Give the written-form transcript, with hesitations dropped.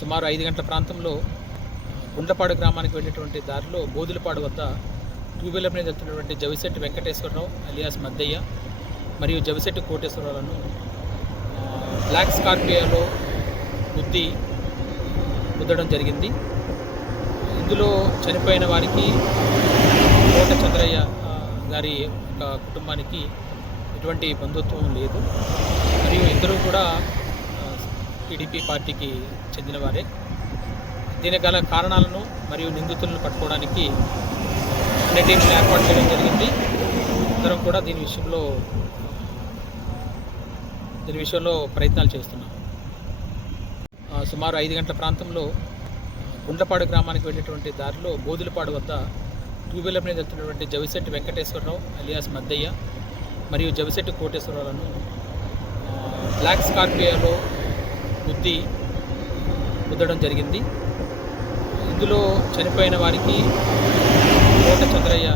సుమారు 5 గంటల ప్రాంతంలో గుండ్లపాడు గ్రామానికి వెళ్ళేటువంటి దారిలో బోదులపాడు వద్ద టూ వీలర్ మీద వెళ్తున్నటువంటి జవిశెట్టి వెంకటేశ్వరరావు అలియాస్ మద్దయ్య మరియు జవిశెట్టి కోటేశ్వరరావులను బ్లాక్ స్కార్పియోలో గుద్దడం జరిగింది. ఇందులో చనిపోయిన వారికి కోట చంద్రయ్య గారి ఒక కుటుంబానికి ఎటువంటి బంధుత్వం లేదు. మరియు ఇద్దరు కూడా టీడీపీ పార్టీకి చెందినవారే. దీనికి గల కారణాలను మరియు నిందితులను పట్టుకోవడానికి అన్ని టీంలు ఏర్పాటు చేయడం జరిగింది. అందరం కూడా దీని విషయంలో ప్రయత్నాలు చేస్తున్నాం. సుమారు 5 గంటల ప్రాంతంలో గుండ్లపాడు గ్రామానికి వెళ్ళేటువంటి దారిలో బోదులపాడు వద్ద టూ వీలర్ మీద వెళ్తున్నటువంటి జవిశెట్టి వెంకటేశ్వరరావు అలియాస్ మద్దయ్య మరియు జవిశెట్టి కోటేశ్వరరావులను బ్లాక్ స్కార్పియోలో గుద్దడం జరిగింది. ఇందులో చనిపోయిన వారికి కోట చంద్రయ్య